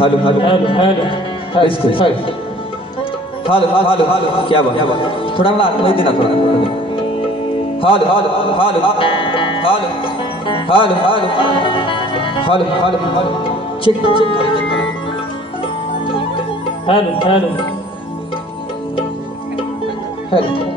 Hello hello hello hello इसको hello hello hello क्या बात थोड़ा ना नहीं देना थोड़ा hello hello hello hello hello hello hello hello check check hello hello hello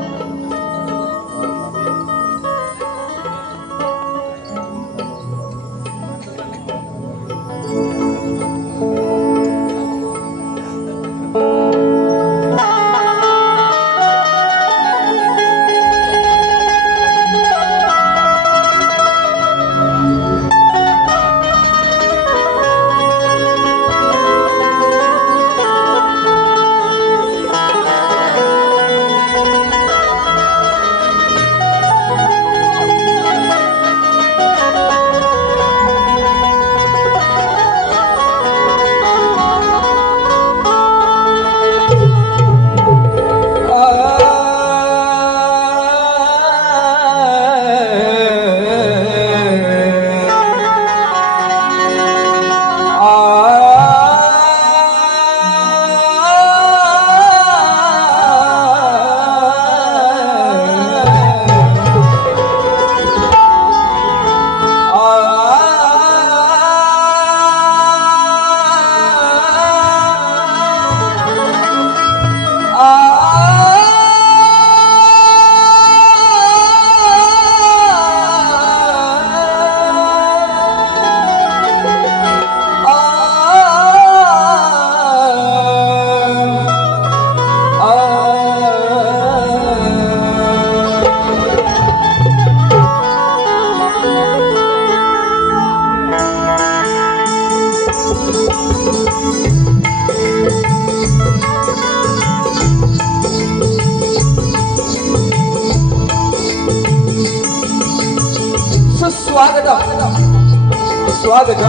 स्वागत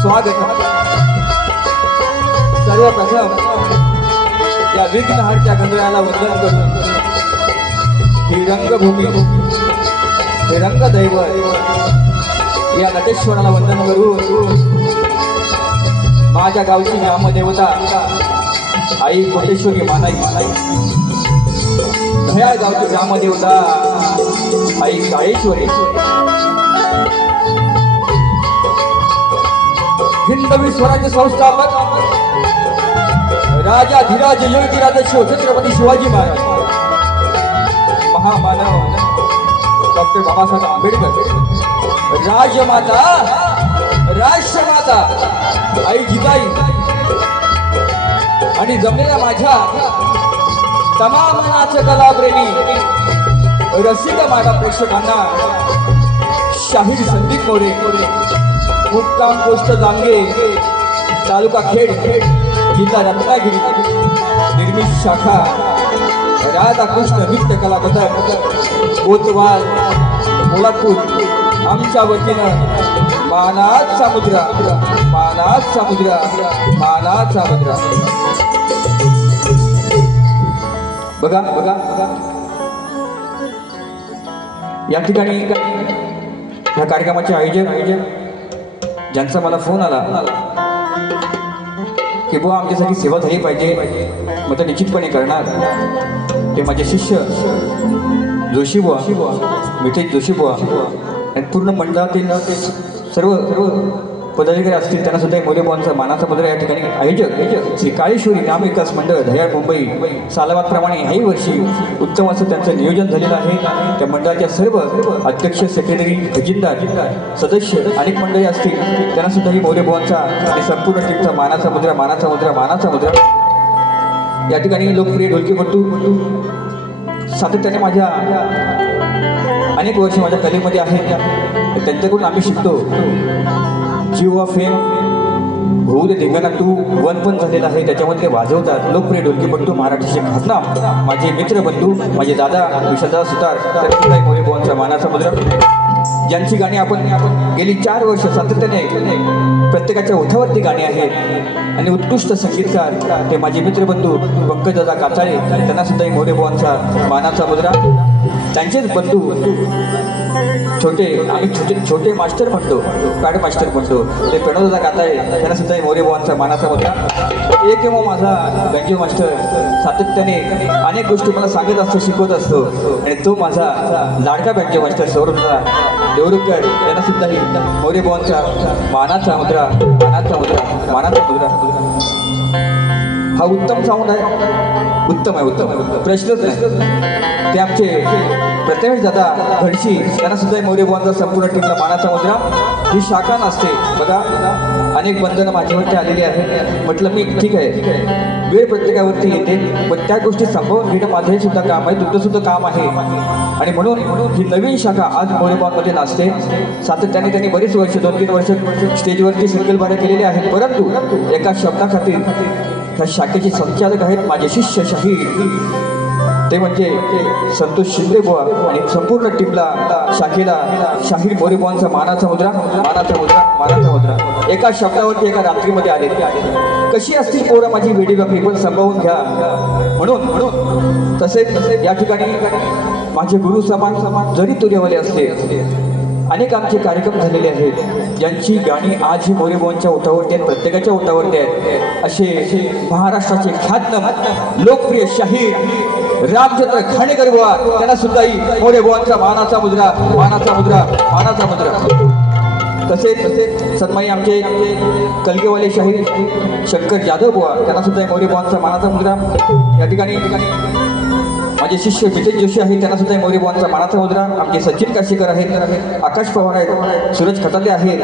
स्वागत सर्वप्रथम या विघ्नहर्त्या गंधर्वाला वंदन करून ही रंगभूमी हे रंगदैवत या नटेश्वराला वंदन करून माझ्या गावची ग्रामदेवता आई कोटेश्वरी मानाई भया गावची ग्रामदेवता आई काळेश्वरी हिंदवी स्वराज्य संस्थापक राजा धीराज योगीराज छत्रपती शिवाजी महाराज महामानव डॉक्टर बाबासाहेब आंबेडकर राजमाता राष्ट्रमाता आई जिजाई आणि जमलेल्या माझ्या तमाम नाच कलाप्रेमी रसिक माझ्या प्रेक्षकांना शाहीर संदीप मोरे मुक्काम पोस्ट जांगे तालुका खेड जिल्हा रत्नागिरी निर्मित शाखा राधाकृष्ण नृत्य कला पथक कोतवाल कोल्हापूर आमच्या वतीनं मानाचा मुद्रा मानाचा मुद्रा मानाचा मुद्रा बघा बघा या ठिकाणी या कार्यक्रमाचे आयोजक ज्यांचा मला फोन आला की बुवा आमच्यासाठी सेवा झाली पाहिजे मग तर निश्चितपणे करणार ते माझे शिष्य जोशी बुवा मितेश जोशी बुवा आणि पूर्ण मंडळातील सर्व पदाधिकारी असतील त्यांना सुद्धा मोरे बुवांचा मानाचा मुद्रा या ठिकाणी आयोजक श्री काळेश्वरी ग्राम विकास मंडळ धयाळ मुंबई सालाबादप्रमाणे ह्याही वर्षी उत्तम असं त्यांचं नियोजन झालेलं आहे त्या मंडळाच्या सर्व अध्यक्ष सेक्रेटरी खजिनदार सदस्य अनेक मंडळी असतील त्यांना सुद्धा ही मोरे बुवांचा आणि संपूर्ण टीमचा मानाचा मुद्रा मानाचा मुद्रा मानाचा मुद्रा या ठिकाणी लोकप्रिय ढोलकीपटू सातत्याने माझ्या अनेक वर्ष माझ्या कलेमध्ये आहेत त्यांच्याकडून आम्ही शिकतो जीव ऑफ फेम होऊ दे धिंगाणा 2 पण झालेला आहे त्याच्यामध्ये वाजवतात लोकप्रिय ढोलकीपटू महाराष्ट्राचे खासदार माझे मित्रबंधू माझे दादा विशालदादा सुतार त्या मोरे बुवांचा मानाचा मुद्रा ज्यांची गाणी आपण गेली 4 वर्ष सातत्याने प्रत्येकाच्या ओठावरती गाणी आहेत आणि उत्कृष्ट संगीतकार ते माझे मित्रबंधू पंकजदादा काचाळे त्यांना सुद्धा मोरे बुवांचा मानाचा मुद्रा त्यांचेच बंधू छोटे आम्ही छोटे मास्टर म्हणतो पॅड मास्टर म्हणतो ते प्रणवदादा काताळे त्यांना सुद्धा मोरे बुवांचा मानाचा मुद्रा एक मग माझा बँजो मास्टर सातत्याने अनेक गोष्टी मला सांगत असतो शिकवत असतो आणि तो माझा लाडका बँजो मास्टर सौरभदा देवरुखकर त्यांना सुद्धा मोरे बुवांचा मानाचा मुद्रा मानाचा मुद्रा मानाचा मुद्रा हा उत्तम साऊंड आहे उत्तम आहे प्रश्नच नाही ते आमचे प्रथमेश दादा घडशी त्यांना सुद्धा मोरे बुवांचा संपूर्ण टीमला मानाचा मुद्रा ही शाखा नसते बघा अनेक बंधनं माझ्यावरती आलेली आहेत म्हटलं मी ठीक आहे वेळ प्रत्येकावरती येते पण त्या गोष्टी सांभाळून घेणं माझंही सुद्धा काम आहे तुमचं सुद्धा काम आहे आणि म्हणून ही नवीन शाखा आज मोरे बुवांमध्ये नाचते सातत्याने त्यांनी बरीच वर्ष 2-3 वर्ष स्टेजवरती सिंगलबाऱ्या केलेल्या आहेत परंतु एका शब्दाखातीर ह्या शाखेचे संचालक आहेत माझे शिष्य शाहीर ते म्हणजे संतोष शिंदे बुवा आणि संपूर्ण टीमला शाखेला शाहीर मोरे बुवांचा मानाचा मुद्रा मानाचा मुद्रा मानाचा मुद्रा एका शब्दावरती एका रात्रीमध्ये आले कशी असतील पोरं माझी व्हिडिओग्राफी पण सांभाळून घ्या म्हणून तसेच या ठिकाणी माझे गुरु समान जरी तुरेवाले असले अनेक आमचे कार्यक्रम झालेले आहेत ज्यांची गाणी आजही मोरे बुवांच्या ओठावरती आहेत प्रत्येकाच्या ओठावरती आहेत असे महाराष्ट्राचे ख्यातनाम लोकप्रिय शाहीर रामचंद्र खाणेकर बुवा त्यांना सुद्धाही मोरे बुवांचा मानाचा मुद्रा मानाचा मुद्रा मानाचा मुद्रा तसेच सन्माई आमचे कलगेवाले शाहीर शंकर जाधव बुवा त्यांना सुद्धा मोरे बुवांचा मानाचा मुद्रा या ठिकाणी माझे शिष्य मितेश जोशी आहेत त्यांना सुद्धा मोरे बुवांचा मानाचा मुद्रा आमचे सचिन काशीकर आहेत आकाश पवार आहेत सूरज खताले आहेत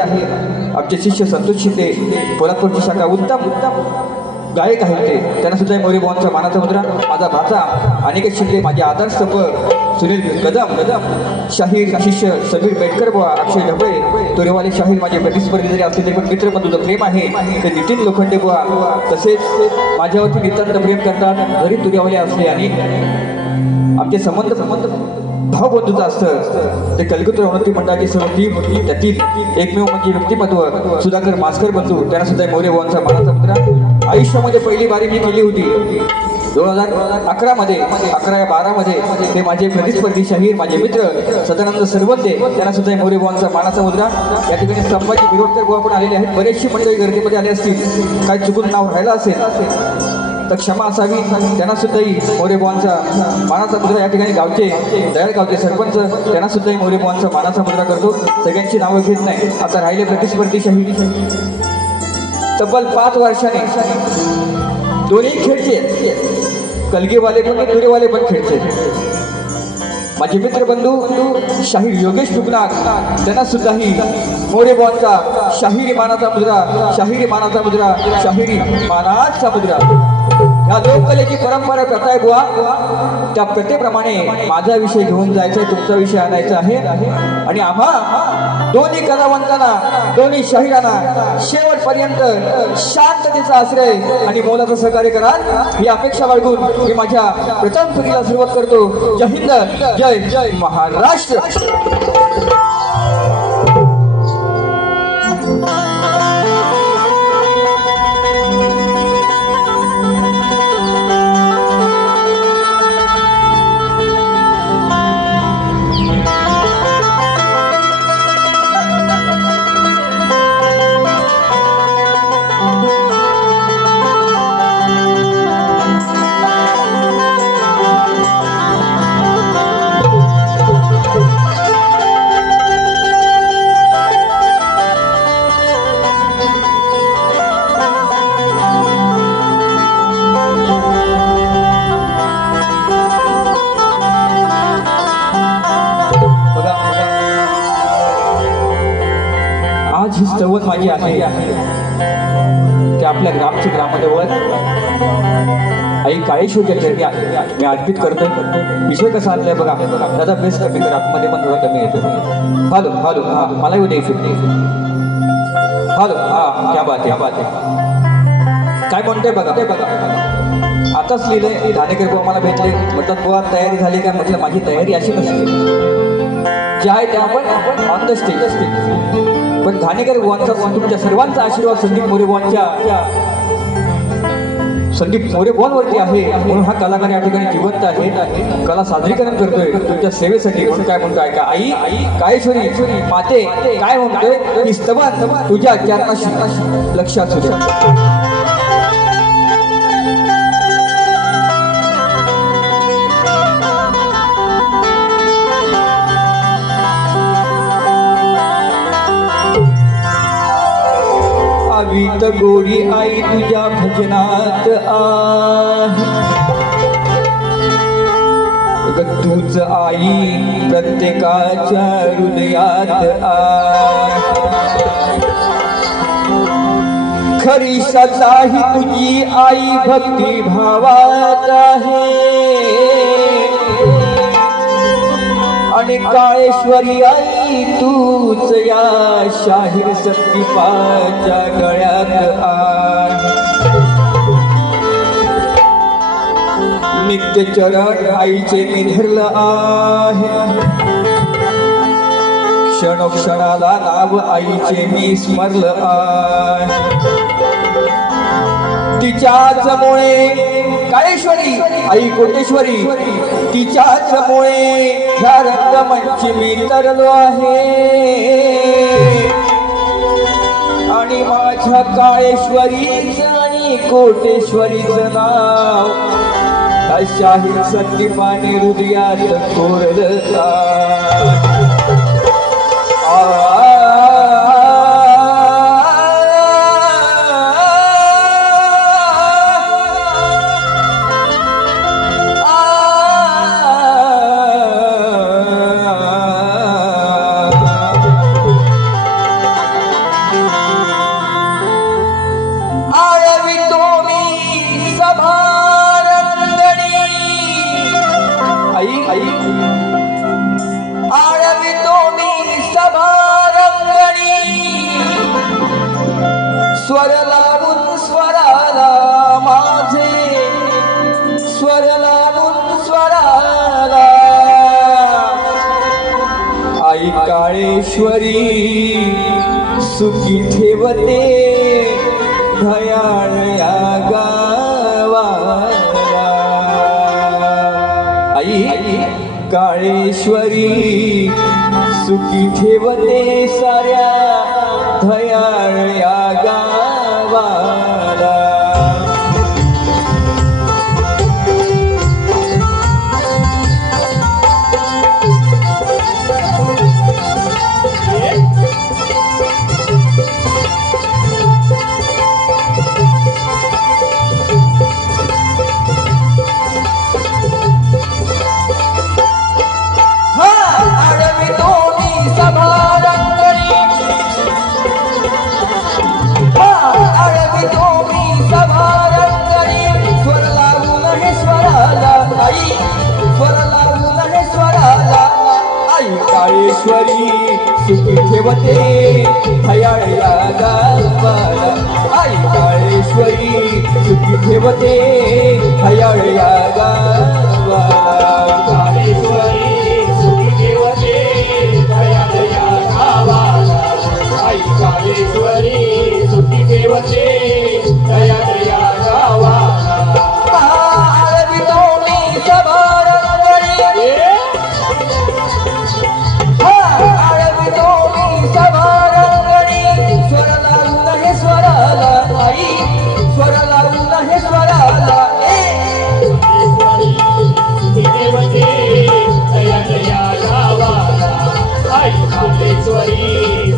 आमचे शिष्य संतोष शिंदे पोलादपूरची शाखा उत्तम गायक आहेत ते त्यांना सुद्धा मोरे बुवांचा मानाचा मुद्रा माझा भाचा अनिकेत शिंदे माझे आधारस्तंभ सुनील कदम शाहीर शिष्य समीर बेटकर बुवा अक्षय ढबळे तुरेवाले शाहीर माझे प्रतिस्पर्धी जरी असले तरी पण मित्रबंधूचं प्रेम आहे ते नितीन लोखंडे बुवा तसेच माझ्यावरती नितांत प्रेम करतात जरी तुरेवाले असले आणि आमचे संबंध भावबंधूचं असतं ते कलगुत्र उन्नती मंडळाची सर्व टीम होती. त्यातील एकमेव म्हणजे व्यक्तिमत्व सुधाकर मास्कर बंधू, त्यांना सुद्धा मोरे भावांचा मानाचा मुद्रा. आयुष्यामध्ये पहिली बारी मी केली होती 2011 मध्ये, 11 या 12 मध्ये. ते माझे प्रतिस्पर्धी शाहीर, माझे मित्र सदानंद सरवंते, त्यांना सुद्धा मोरे भावांचा मानाचा मुद्रा. या ठिकाणी संभाजी बिरोडकर बुवा पण आलेले आहेत. बरेचशी मंडळी गर्दीमध्ये आले असतील, काही चुकून नाव राहिलं असेल तर क्षमा असावी. त्यांना सुद्धाही मोरे बुवांचा मानाचा मुद्रा. या ठिकाणी गावचे दयाळगावचे सरपंच, त्यांना सुद्धाही मोरे बुवांचा मानाचा मुद्रा करतो. सगळ्यांची नावं घेत नाही. आता राहिले प्रतिस्पर्धी शाहीर. तब्बल 5 वर्षाने दोन्ही खेळचे, कलगीवाले पण तुरेवाले पण खेळचे. माझे मित्र बंधू शाहीर योगेश टुकनाक, त्यांना सुद्धाही मोरे बुवांचा शाहिरी मानाचा मुद्रा, शाहिरी मानाचा मुद्रा, शाहिरी मानाचा मुद्रा. या लोककलेची परंपरा प्रथा आहे बुवा. त्या प्रथेप्रमाणे माझा विषय घेऊन जायचा आहे, तुमचा विषय आणायचा आहे. आणि आम्हा दोन्ही कलावंतांना, दोन्ही शाहिरांना शेवटपर्यंत शांततेचा आश्रय आणि मोलाचं सहकार्य करा ही अपेक्षा बाळगून मी माझ्या प्रथम फेरीला सुरुवात करतो. जय हिंद, जय जय महाराष्ट्र. ही चवत माझी आहे ते आपल्या ग्रामचे ग्रामदेवत आई काळेश्वरच्या चरणी मी अर्पित करतोय. विषय कसा आलाय बघा, त्याचा बेस कमी कर, आतमध्ये पण थोडा कमी येतो. हॅलो हॅलो, हा मला येऊ दे. हॅलो, हा क्या बात आहे, क्या बात आहे. काय म्हणतोय बघा, ते बघा आताच लिहिलंय. ठाणेकर बुवा मला भेटले, म्हटलं बुवा तयारी झाली का? म्हटलं माझी तयारी अशी नसते, जे आहे ते आपण ऑन द स्टेज. पण ठाणेकर बुवांचा, तुमच्या सर्वांचा आशीर्वाद संदीप मोरे बुवांवरती आहे. म्हणून हा कलाकार या ठिकाणी जिवंत आहे, कला सादरीकरण करतोय तुमच्या सेवेसाठी. म्हणून काय म्हणतोय का, आई आई काळेश्वरी माते काय म्हणतोय, ही स्तवन तुझ्या चरणाशी लक्षात असू द्या. वीत गोरी आई तुझ्या भजनात आहे, तूच आई प्रत्येकाच्या हृदयात आहे. खरी सत्ता ही तुझी आई भक्ती भावात आहे. आणि काळेश्वरी आई तूच या शाहीर संदीपाच्या गळ्यात आहे. नित्य चरण आईचे मी धरलं आहे, क्षणोक्षणाला नाव आईचे मी स्मरलं आहे. तिच्याच मुळे काळेश्वरी आई कोटेश्वरी, तिच्याच मुळे ह्या रंगमंची मी तरलो आहे. आणि माझ्या काळेश्वरीचं आणि कोटेश्वरीचं नाव शाहीर संदीपाने हृदयात कोरलं आहे. आळवितो मी सभा काळेश्वरी सुखी ठेवते भयाळ या गावाला। आई काळेश्वरी सुखी ठेवते साऱ्या भयाळ या गावाला। काळेश्वरी सुखी ठेवते भयाळ या गावाला। आई काळेश्वरी सुखी ठेवते भयाळ या गावाला। काळेश्वरी सुखी ठेवते भयाळ या गावाला। आई काळेश्वरी सुखी ठेवते भयाळ या गावाला।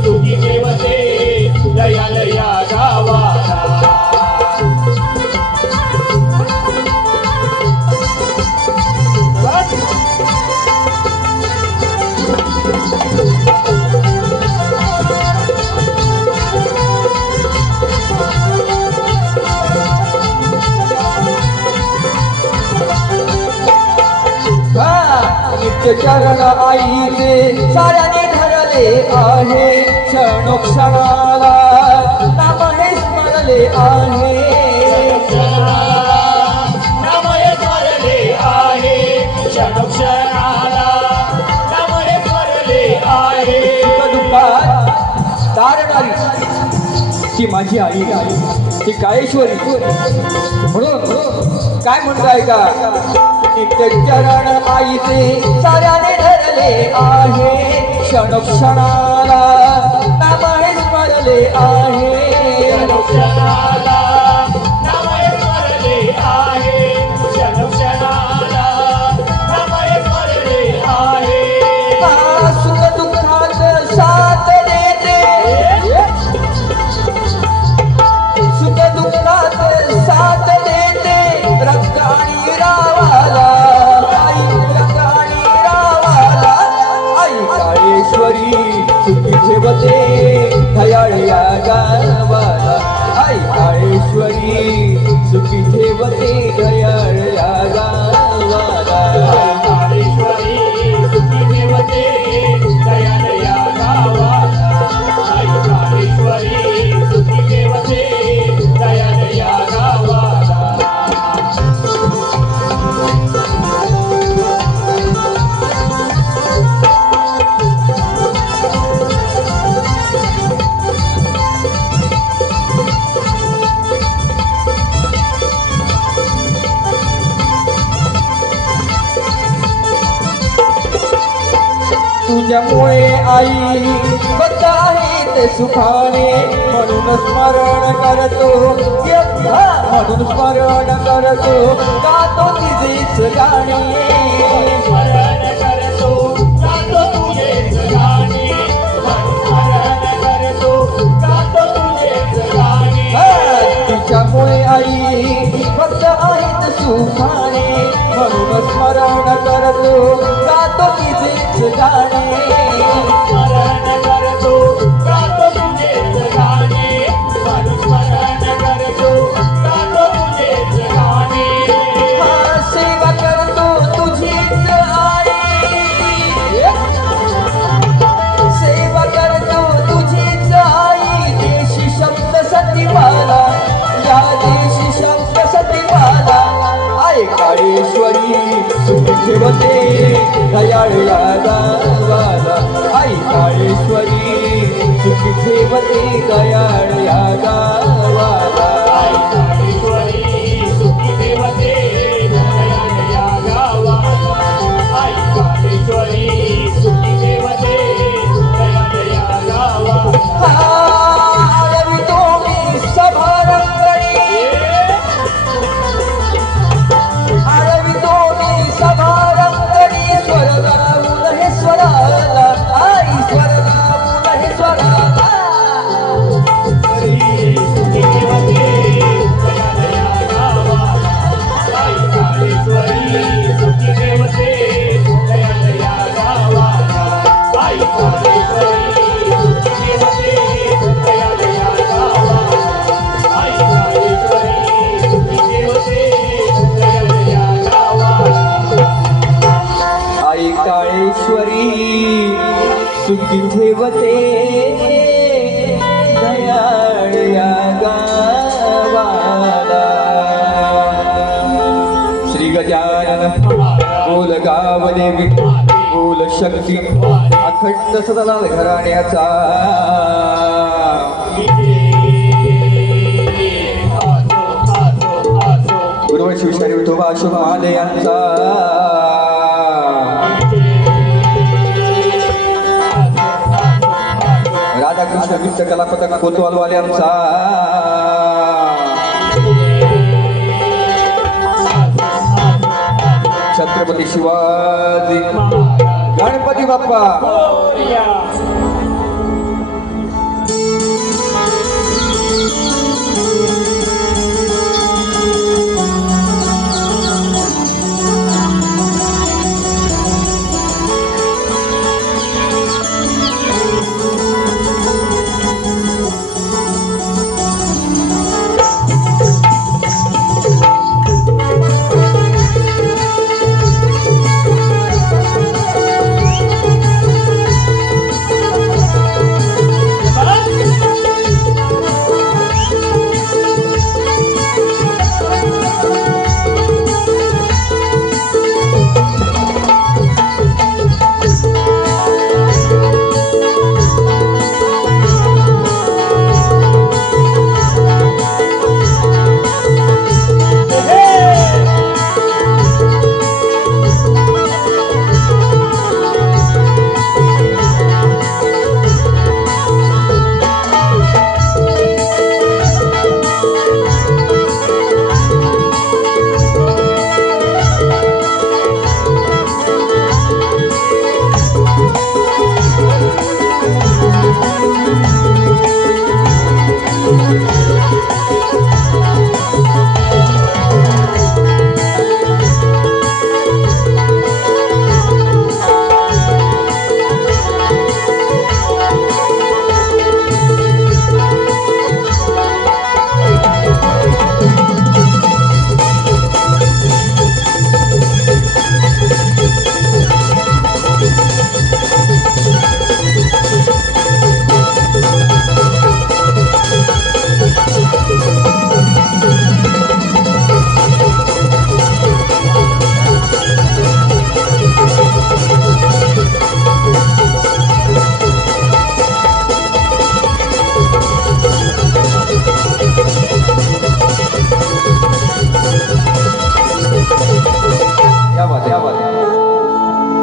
सुखी ठेवते दयाल या गावाला। नित्य चरण आईचे साऱ्याने धरले आहे। क्षणोक्षणाला नाम हे स्मरले आहे। नाम हे स्मरले आहे। क्षणोक्षणाला नाम हे स्मरले आहे। दुःखात तारणारी ती माझी आई ती काळेश्वरी। म्हणून काय म्हणताय का नित्य चरण आईचे साऱ्याने धरले आहे। क्षणोक्षणाला नाम हे स्मरले आहे। क्षणोक्षणाला नाम हे स्मरले आहे। क्षणोक्षणाला नाम हे स्मरले आहे। सुख दुःखात साथ देते सुख दुःखात साथ देते रक्त आणि रावाला। काळेश्वरी सुखी ठेवते भयाळ या गावाला। आई काळेश्वरी सुखी ठेवते भयाळ या गावाला। काळेश्वरी सुखी ठेवते दयाल या गावाला। आई काळेश्वरी सुखी ठेवते दयाल या गावाला। तुझ्यामुळे आई बद्ध आहे ते सुखाने म्हणून स्मरण करतो म्हणून स्मरण करतो गातो तिचेच गाणे। स्मरण करतो गातो तुझेच गाणे। स्मरण करतो गातो तुझेच गाणे। तिच्यामुळे आई भक्त आहेत सुखाने म्हणून स्मरण करतो गातो तिचेच गाणे। स्मरण करतो गातो तुझेच गाणे। स्मरण करतो गातो तुझेच गाणे। सेवा करतो तुझीच आई सेवा करतो तुझीच आई। देशी शब्द सतीवाला या देशी शब्द सतीवाला। आई काळेश्वरी सुखी ठेवते दयाळ या गावाला आई काळेश्वरी सुखी ठेवते दयाळ या गावाला आई काळेश्वरी सुखी ठेवते दयाळ या गावाला आई काळेश्वरी सुखी ठेवते दयाळ या गावाला आळवितो मी सभारंगणी आळवितो मी सभारंगणी स्वर्गाहून हे स्वराला आई स्वर्गाहून हे स्वराला सुखी ठेवते दयाळ या गावाला आई काळेश्वरी सुखी ठेवते दयाळ या गावाला आई काळेश्वरी सुखी ठेवते दयाळ या गावाला आई काळेश्वरी सुखी ठेवते दयाळ या गावाला आई काळेश्वरी सुखी ठेवते दयाळ या गावाला श्री गजानन बोल गाव देवी बोल शक्ती अखंड सदला घराण्याचा गुरुवर शिवशाही विठोबा अशोक महाले यांचा राधाकृष्ण नृत्य कला पथक कोतवालवाल्यांचा छत्रपती शिवाजी गणपती बाप्पा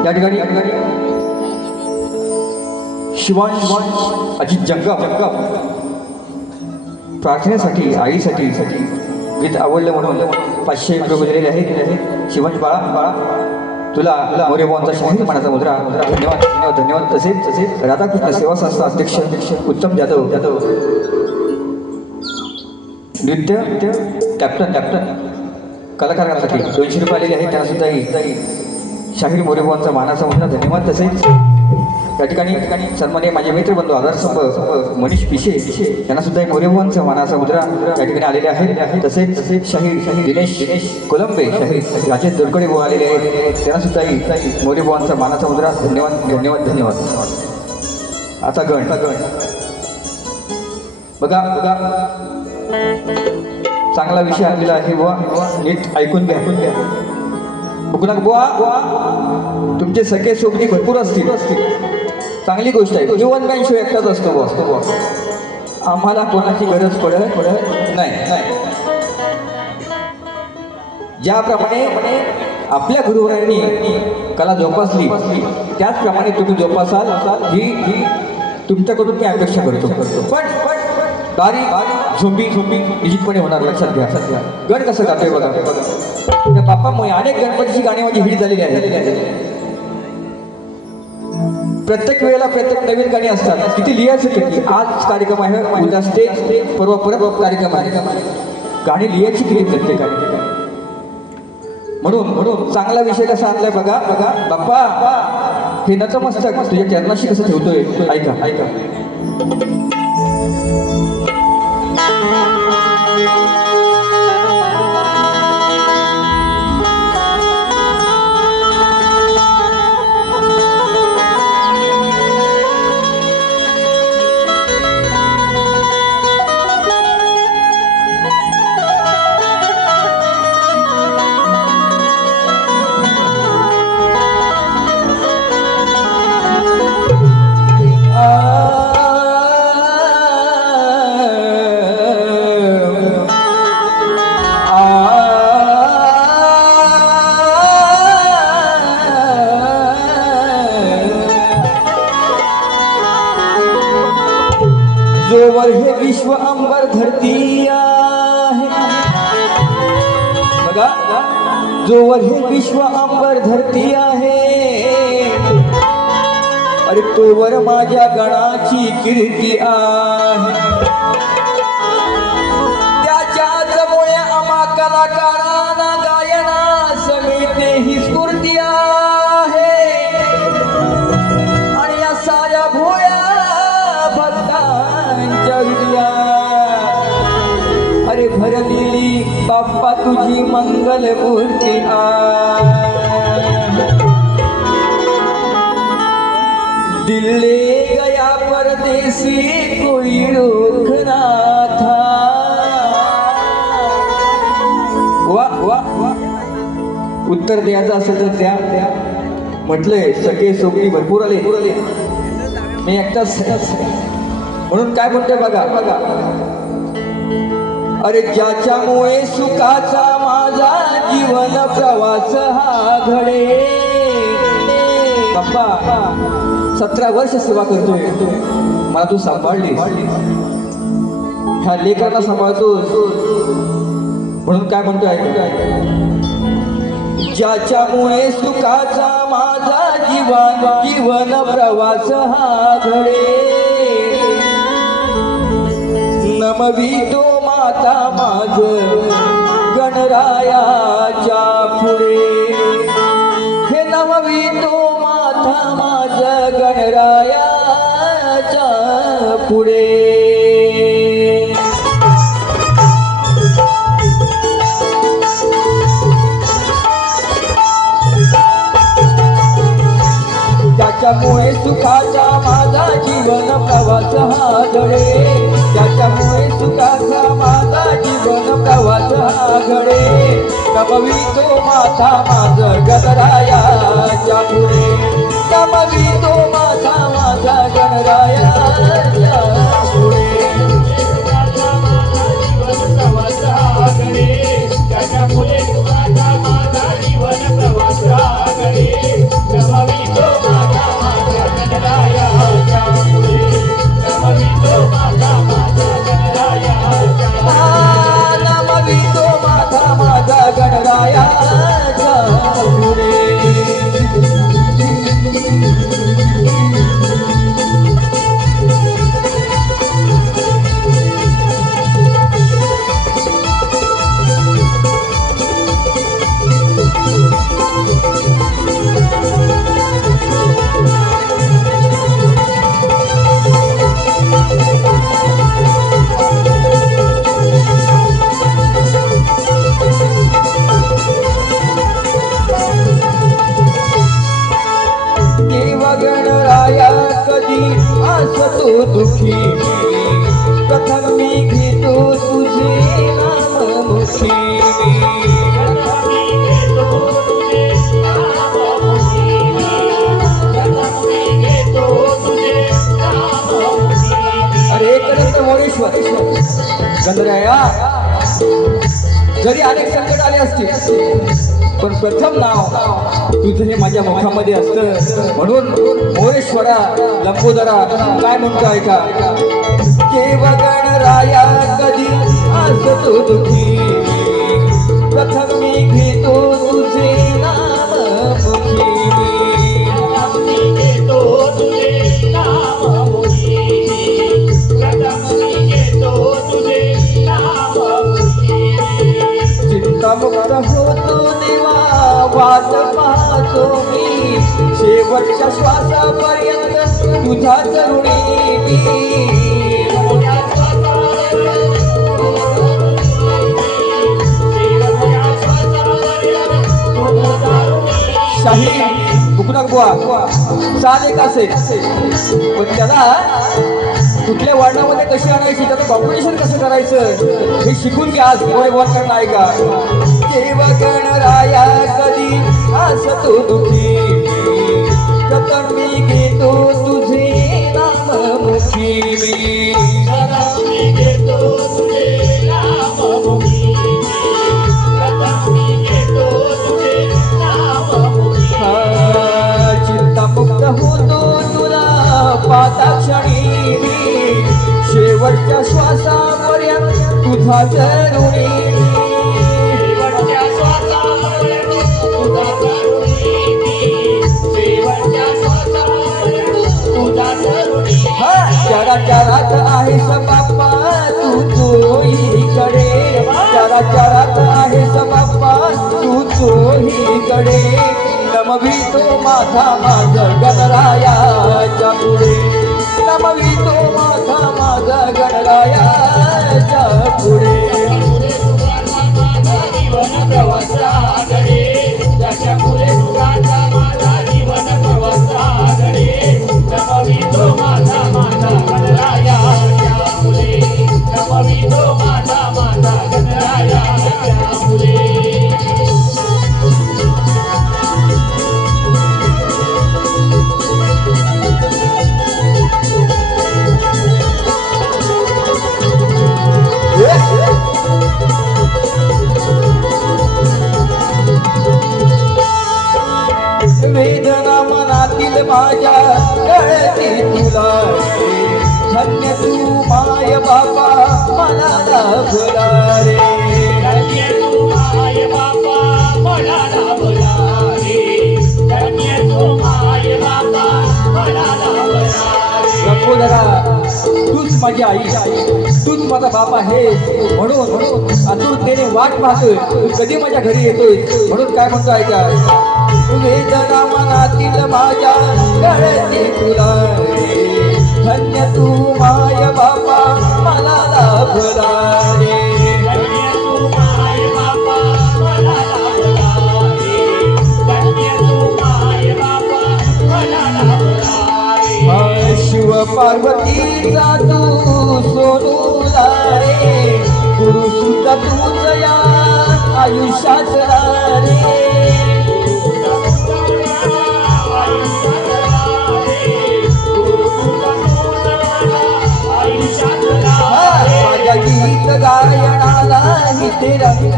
या ठिकाणी शिवांश अजित जंगम प्रार्थनेसाठी आईसाठी गीत आवडलं म्हणून 500 रुपये दिलेले आहेत. शिवांश बाळा तुला मोरेबावांचा शाहीर मनाचा मुद्रा धन्यवाद धन्यवाद धन्यवाद. तसेच राधाकृष्ण सेवा संस्था अध्यक्ष उत्तम जाधव नृत्य कॅप्टन कलाकारांसाठी 200 रुपये आलेले आहेत. त्यांनासुद्धाही शाहीर मोरेबावांचा मानाचा मुद्रा धन्यवाद. तसेच या ठिकाणी सन्माननीय माझे मित्रबंधू आधारस्तंभ मनीष पिशे यांना सुद्धा मोरेबावांचा मानाचा मुद्रा या ठिकाणी आलेले आहेत. तसेच शाहीर दिनेश कोलंबे शाहीर राजेश दुर्गडे भाऊ आलेले आहेत. त्यांना सुद्धाही मोरेबावांचा मानाचा मुद्रा धन्यवाद धन्यवाद धन्यवाद. आता गण बघा चांगला विषय आणलेला आहे बुवा, नीट ऐकून घ्या. रुग्णाक बुवा तुमचे सगळे सोबती भरपूर असतील, चांगली गोष्ट आहे. जीवन बँक शिवाय एकटाच असतो बुवा. आम्हाला कोणाची गरज पडत नाही. ज्याप्रमाणे आपल्या गुरुवरांनी कला जोपासली त्याचप्रमाणे तुम्ही जोपासाल ही तुमच्याकडून मी अपेक्षा करतो. पण दारी झोंबी निश्चितपणे होणार, लक्षात घ्या. गण कसं गातोय बघा. त्या बाप्पामुळे अनेक गणपतीची गाणी माझी हिट झालेली आहेत. प्रत्येक वेळेला प्रत्येक नवीन गाणी असतात. किती लिहायचं किती. आज कार्यक्रम आहे, उद्या स्टेज, परवा परत कार्यक्रम आहे. गाणी लिहायची किती प्रत्येकाने. म्हणून चांगला विषय कसा आणलाय बघा. बाप्पा हे नतमस्तक तुझ्या चरणाशी कसं ठेवतोय. ऐका. जोवर हे विश्व अंबर धरती आहे बघा. जोवर हे विश्व अंबर धरती आहे, अरे तोवर माझ्या गणाची कीर्ती आहे. त्याच्यामुळे आम्हा कलाकारांना गायनास मिळते ही स्फूर्ती आहे. आणि या साऱ्या भोळ्या भक्तांच्या हृदयात अरे भरलेली बाप्पा तुझी मंगल मूर्ती आहे. दिल्ले गया परदेसी कोई रोकना था. वा उत्तर द्यायचं असेल तर द्या. म्हटलंय सगळे सोबती भरपूर आले. मी एकटाच म्हणून काय म्हणतोय बघा. अरे ज्याच्यामुळे सुखाचा माझा जीवन प्रवास हा घडे. बाप्पा 17 वर्ष सेवा करतोय, मला तू सांभाळली. ह्या लेकरांना सांभाळतोस म्हणून काय म्हणतोय. ज्याच्यामुळे सुखाचा माझा जीवन प्रवास हा घडे. नमवितो माता माझ गणरायाच्या पुढे. हे नमवितो माता माझ गणरायाच्या पुढे. त्याच्यामुळे सुखाचा माझा जीवन प्रवास हा घडे. त्याच्यामुळे सुखाचा माझा जीवन प्रवास हा घडे. नमवितो माता माझ गणरायाच्या पुढे. नमवितो माता माझा गणरायाच्या पुढे. त्याच्यामुळे सुखाचा माझा जीवन प्रवास हा घडे. नमवितो माता माझा गणरायाच्या पुढे. नमवितो माता माझा गणरायाच्या. नमवितो माता माझा गणरायाच्या पुढे. गणराया कधी असतो दुखी, प्रथम मी घेतो तुझे नाम मुखी. प्रथम मी घेतो तुझे जरी अनेक संकट आले असतील पण प्रथम नाव तुझं हे माझ्या मुखामध्ये असतं. म्हणून मोरेश्वरा लंबोदरा काय म्हणतो ऐका. केव गणराया कधी असतो दुखी प्रथम मी घेतो तुझे नाम मुखी. घेतो तुझे नाम मुखी प्रथम मी घेतो तुझे नाम मुखी. चिंतामुक्त होतो देवा वाट पाहतो मी शेवटच्या श्वासापर्यंत तुझ्याच ऋणी मी. शाही हुकनाक बुवा साध एक असेल पण त्याला कुठल्या वर्णामध्ये कशी आणायची त्याचं कॉम्पिटिशन कसं करायचं हे शिकून घ्या. आज बोलणार नाही का. देव गणराया कधी असतो दुखी प्रथम मी घेतो तुझे नाम मुखी. प्रथम मी घेतो तुझे नाम मुखी प्रथम मी घेतो तुझे नाम मुखी. चिंतामुक्त होतो तुला पाताक्षणी शेवटच्या श्वासापर्यंत तुझा ऋणी. शेवटच्या श्वासापर्यंत तुझा ऋणी शेवटच्या श्वासापर्यंत तुझा ऋणी. चराचरात आहेस बाप्पा तू चोहीकडे चराचरात आहेस बाप्पा तू चोहीकडे. नमवितो माझा गणरायाच्या पुढे नमवितो माझा गणरायाच्या पुढे. जीवन प्रवासाकडे त्याच्या पुढे तुझा माझा जीवन प्रवासाकडे. नमवितो माझा गणरायाच्या पुढे नमवितो माझा गणरायाच्या पुढे. वेदना मनातील माझ्या कळती तुला धन्य तू माय बाबा मला लाभला रे. धन्य तू माय बाबा मला लाभला रे. धन्य तू माय बाबा मला लाभला रे. लंबोदरा तूच माझी आई तूच माझा बाप आहे. म्हणून आतुरतेने वाट पाहतोय तू कधी माझ्या घरी येतोय. म्हणून काय म्हणतो ऐका. वेदना मनातील माझ्या कळते तुला रे धन्य तू माय बाबा मला लाभला रे. धन्य तू माय बाबा मला लाभला रे. धन्य तू माय बाबा मला लाभला रे. शिव पार्वतीचा तू सोनूला रे गुरु सुद्धा तूच या आयुष्यात रे. माझ्या गीत गायनाला इथे रंग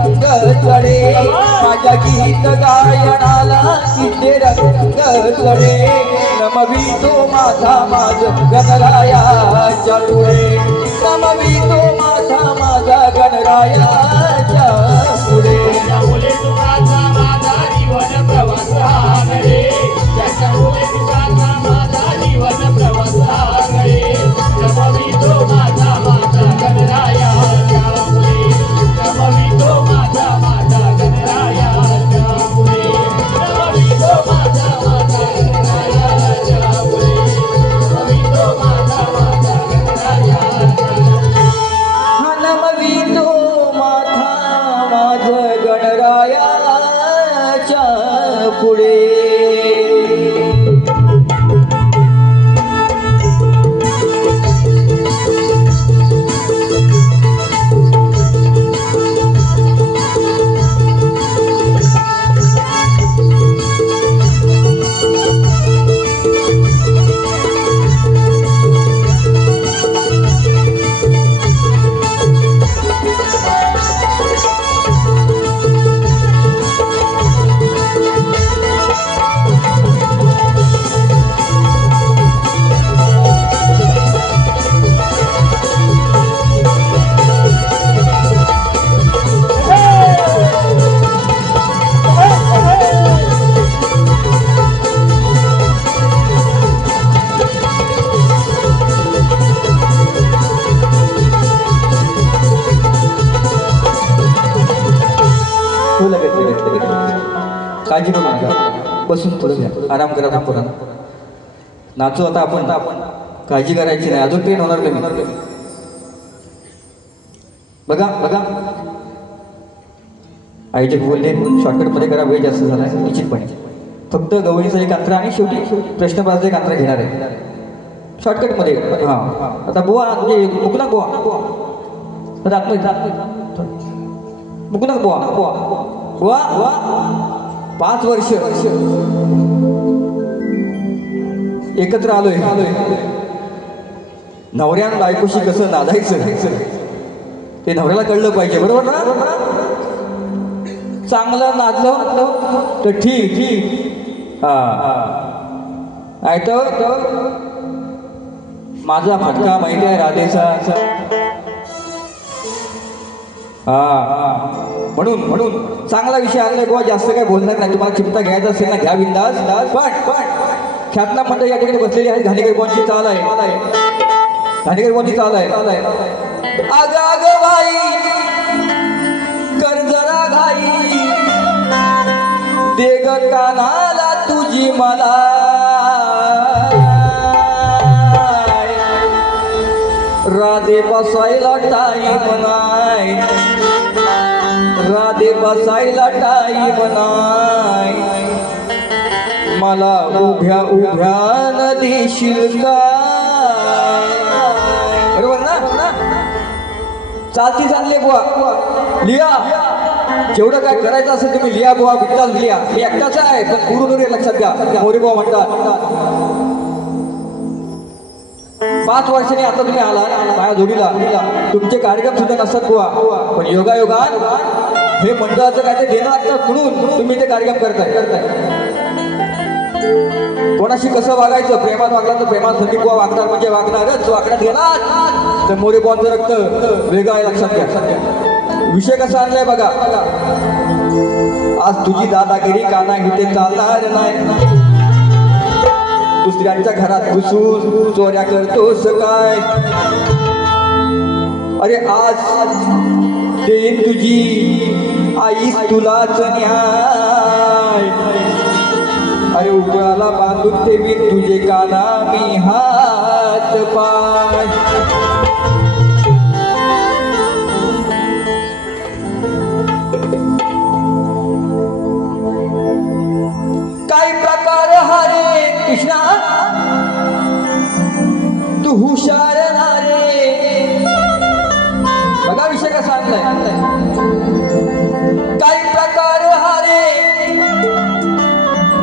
चढे माझ्या गीत गायनाला इथे रंग चढे. नमवितो माझा गणरायाच्या पुढे नमवितो माझा गणरायाच्या पुढे. मुले तुझा माझा जीवन प्रवासाकडे त्याच्या मुले तुझा माझा जीवन प्रवासाकडे. नमवितो माझा गणरायाच्या पुढे नमवितो माझा गणरायाच्या पुढे नमवितो माझा गणरायाच्या पुढे नमवितो माझा गणरायाच्या. नमवितो माझ गणरायाच्या पुढे. बसून थोडं घ्या, आराम करा पुरा. नाचू आता आपण. काळजी करायची नाही, अजून ट्रेन होणार नाही. बघा बघा, आईचे बोलले शॉर्टकटमध्ये करा, वेळ जास्त झाला आहे निश्चितपणे. फक्त गवळीचा एक अंतरा आणि शेवटी प्रश्नपत्राचा एक अंतरा घेणार आहे शॉर्टकटमध्ये. हां, आता बुवा म्हणजे मुकुला बुवा मुकुला बुवा बुवा बुवा 5 वर्ष एकत्र आलोय. नवऱ्यानं बायकोशी कसं नादायचं ते नवऱ्याला कळलं पाहिजे, बरोबर ना. चांगलं नाचलं तर ठीक. हा तर माझा फटका माहिती आहे राधेचा. म्हणून चांगला विषय आणलाय बुवा, जास्त काय बोलणार नाही. तुम्हाला चिमटा घ्यायचा असेल ना घ्या बिंदास. पण ख्यातना मंडळ या ठिकाणी बसलेली आहे. घाणेकर बुवांची चाल आहे, घाणेकर बुवांची चाल आहे. अग अग बाई कर जरा घाई, दे ग कानाला तुझी मला, राधे बसायला टाईम नाही, राधे बसायला टाईम नाही, मला उभ्या उभ्यान देशील का. बरोबर ना. चालती चालले बुवा लिहा, जेवढं काय करायचं असेल तुम्ही लिहा बुवा, बिंदास लिहा. मी एकटाच आहे पण गुरुनुर लक्षात घ्या. मोरे बुवा म्हणतात 5 वर्षांनी आता तुम्ही आला माझ्या जोडीला, तुमचे कार्यक्रम सुद्धा नसतात बुवा, पण योगायोगान हे मंडळाचं काय ते देणं लागतात म्हणून तुम्ही ते कार्यक्रम करताय. कोणाशी कसं वागायचं, प्रेमात वागला तर प्रेमात, संदीप बुवा वागणार म्हणजे वागणारच. वागण्यात गेला तर मोरे बुवांचं रक्त वेगळं आहे, लक्षात घ्या. विषय कसा आणलाय बघा. आज तुझी दादागिरी काना इथे चालणार नाही, दुसऱ्यांच्या घरात घुसून चोऱ्या करतोस काय. अरे आज देईन तुझी आईस तुलाच न्याय, अरे उकळाला बांधून ठेवीन तुझे काना मी हात पाय. काय प्रकार हरे कृष्णा तू हुशार नारे. बघा विषय कसा आणलाय. काय प्रकार हरे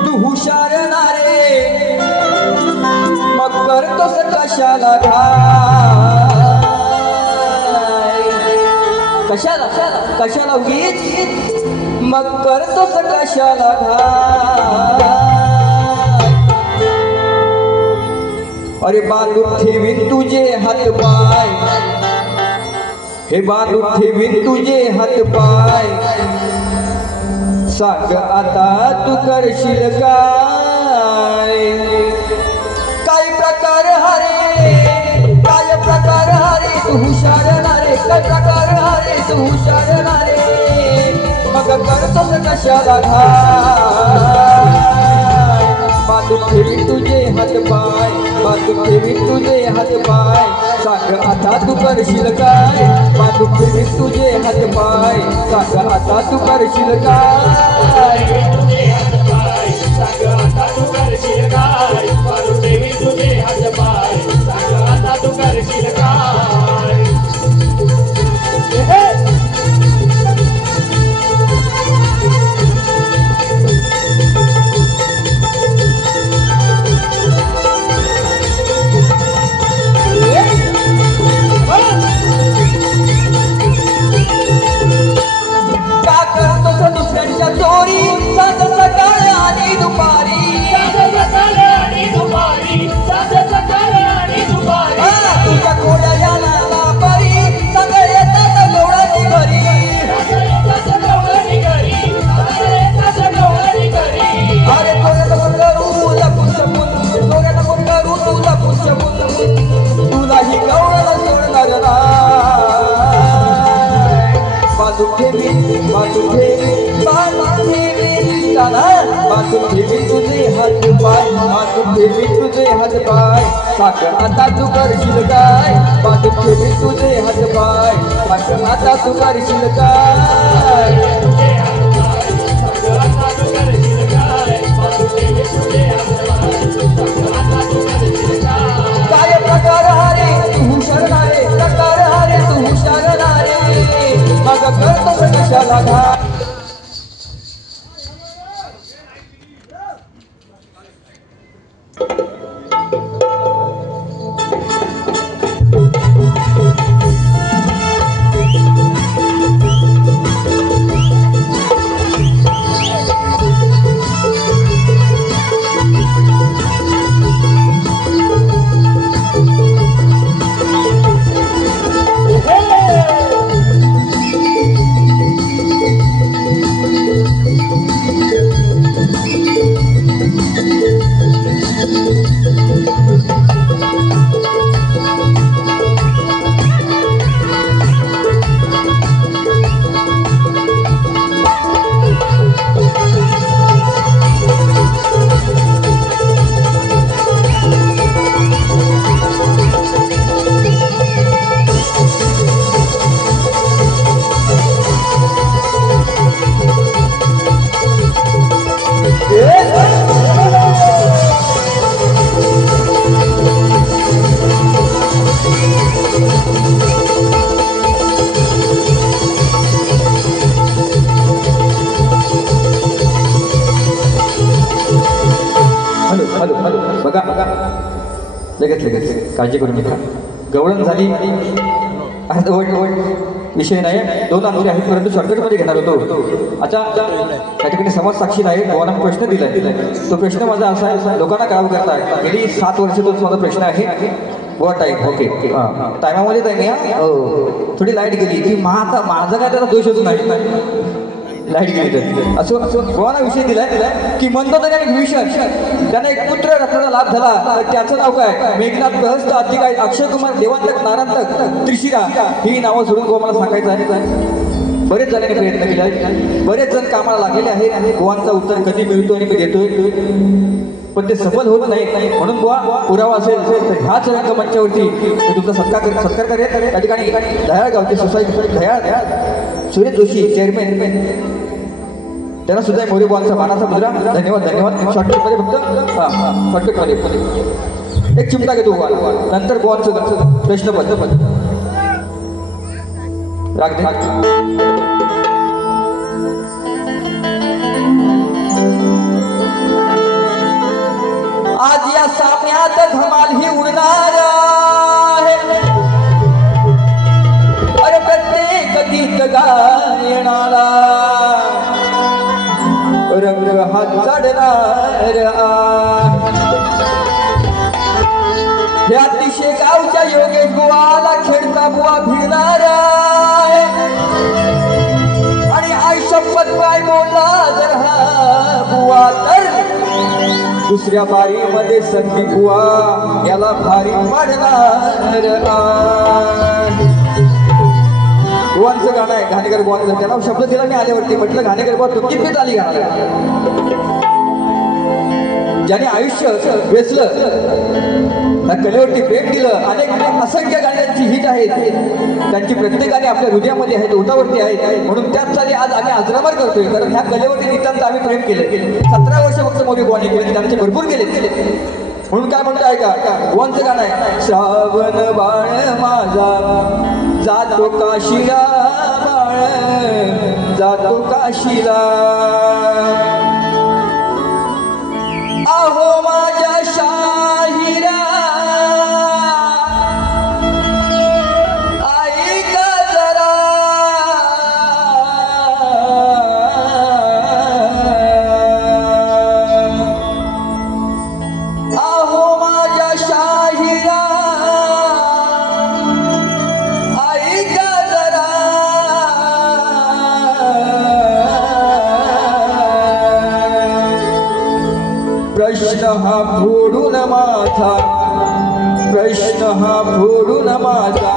तू हुशार नारे, मग करतोस कशाला कशाला कशाला उगीच, मग करतोस कशाला अरे बांधून ठेवीन तुझे हात पाय, हे बांधून ठेवीन तुझे हात पाय, सांग आता तू करशील काय. काय प्रकार हरे, काय प्रकार हरे तू हुशार नारे, काय प्रकार हरे तू हुशार नारे, मग करतोस कशाला बांधून ठेवीन तुझे हात पाय, बांधून ठेवीन तुझे हात पाय, सांग आता तू करशील काय. बांधून ठेवीन तुझे हात पाय, सांग आता तू करशील काय. तुझे हात पाय सांग आता तू करशील काय, बांधून ठेवीन तुझे हात पाय, सांग आता तू करशील काय. दुसऱ्यांच्या चोरी मातून ठेवी तुझे हात पाय मातून ठेवी तुझे हात पाय साखर आता तू करशील काय मातून ठेवी तुझे हात पाय साखर आता तू करशील काय तुझे हात पाय साखर आता तू करशील काय मातून ठेवी तुझे हात पाय साखर आता तू करशील काय काय प्रकार हारे तू हुशार नारे प्रकार हारे तू हुशार नारे मग करतो कशाला घाय बघा लगेच लगेच काळजी करू नका गवळण झाली विषय नाही दोन आंदोलन आहेत परंतु शॉर्टकटमध्ये घेणार होतो आता त्या ठिकाणी समाज साक्षी आहे भावांना प्रश्न दिलाय तो प्रश्न माझा असा आहे लोकांना काम करताय गेली 7 वर्ष तोच माझा प्रश्न आहे व टाईम ओके टायमामध्ये टाईम थोडी लाईट गेली की माझा काय त्याचा दोषच नाही लाईट गेली असं कोणाला विषय दिलाय की मंदोदरी आणि विभीषण त्यांना एक पुत्र रत्नाचा लाभ झाला तर त्याचं नाव काय मेघनाथ प्रहस्त अधिकाय अक्षय कुमार देवांतक नारांतक त्रिशिरा ही नावं सोडून मला सांगायचं आहे बरेच जणांनी प्रयत्न केले आहेत बरेच जण कामाला लागलेले आहेत आणि गोवांचा उत्तर कधी मिळतो आणि मी देतोय पण ते सफल होत नाही म्हणून गोवा पुरावा असेल तर ह्याच रंगमंचावरती मी तुमचा सत्कार करेल त्या ठिकाणी दह्याळ गावची सोसायटी दह्याळ सुरेश जोशी चेअरमॅन त्यांना सुद्धा मोरे बुवांचा मानाचा मुद्रा धन्यवाद शॉर्टकटमध्ये फक्त शॉर्टकटमध्ये एक चिमटा घेतो बुवा नंतर बुवांचं प्रश्न पद राग दे आज या सामन्यात धमाल ही उडणार आहे अरे प्रत्येक गीत गायनाला रंग हा चढणार हे अतिशय गावच्या योगेश बुवाला खेळता बुवा भिडणार आणि आई शपथ काय बोलला जर हा बुवा तर दुसऱ्या बारीमध्ये संधी बुवा याला भारी पाडणार बुवांचं गाणं आहे घाणेकर बुवांचं त्याला शब्द दिला मी आल्यावरती म्हटलं घाणेकर बुवा तू किती आली गाणं ज्याने आयुष्य वेचलं त्या कलेवरती प्रेम दिलं अनेक असंख्य गाण्यांची हिट आहेत त्यांची प्रत्येक गाणी आपल्या हृदयामध्ये आहेत ओटावरती आहेत म्हणून त्याच साली आज आम्ही आजरामर करतोय कारण ह्या कलेवरती नितांत आम्ही प्रेम केले 17 वर्ष फक्त मोदी बुवांनी केले त्यांचे भरपूर केले म्हणून काय म्हणतो ऐका बुवांचं गाणं आहे श्रावण बाळ माझा जातो काशीला बाळ जातो काशीला अहो माझ्या शाहिरा ऐका जरा अहो माझ्या शाहिरा ऐका जरा प्रश्न हा फोडून माझा प्रश्न हा फोडून माझा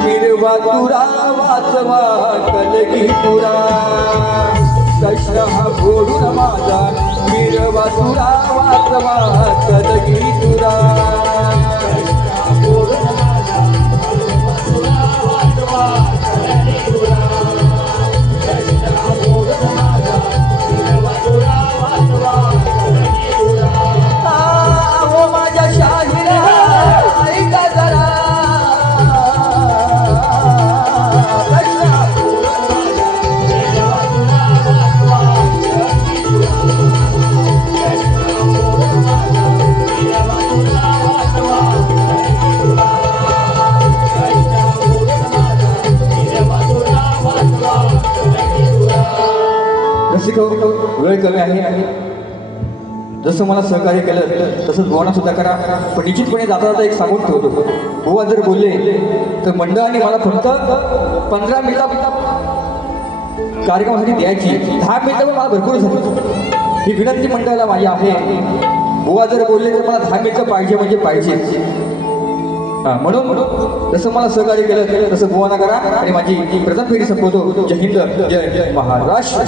हिरवा तुरा वाचवा कलगी तुरा प्रश्न हा फोडून माझा हिरवा तुरा वाचवा कदगी तुरा हो माझ्या शाहिरा ऐका जरा वेळ कमी आहे. जसं मला सहकार्य केलं तसंच बुवांना सुद्धा करा. पण निश्चितपणे जाता जाता एक सांगून ठेवतो, बुवा जर बोलले तर मंडळाने मला फक्त 15 मिनिटं कार्यक्रमासाठी द्यायची. 10 मिनिटं पण मला भरपूर झाली. ही विनंती मंडळाला माझी आहे. बुवा जर बोलले तर मला 10 मिनिटं पाहिजे म्हणजे पाहिजे. म्हणून जसं मला सहकार्य केलं तसं बुवांना करा आणि माझी प्रथम फेरी संपवतो. जय हिंद, जय जय महाराष्ट्र.